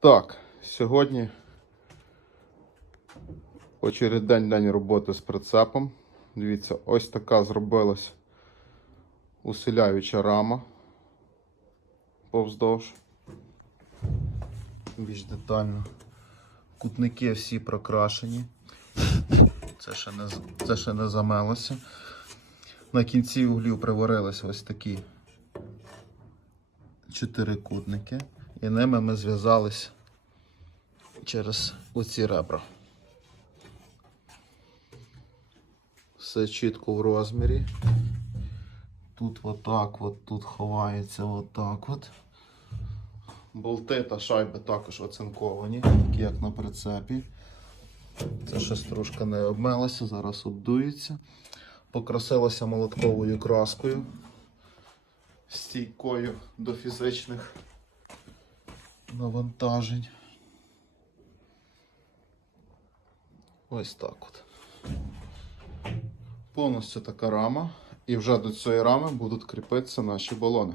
Так, сьогодні очередний день роботи з прицепом. Дивіться, ось така зробилась усиляюча рама повздовж. Більш детально. Кутники всі прокрашені. Це ще не, це ще не замелося. На кінці углів приварились ось такі чотирикутники. І ними ми зв'язались через оці ребра. Все чітко в розмірі. Тут отак, от тут ховається отак от. Болти та шайби також оцинковані, такі як на прицепі. Це ще стружка не обмелася, зараз обдується. Покрасилося молотковою краскою, стійкою до фізичних навантажень. Ось так от. Повністю така рама. І вже до цієї рами будуть кріпитися наші балони.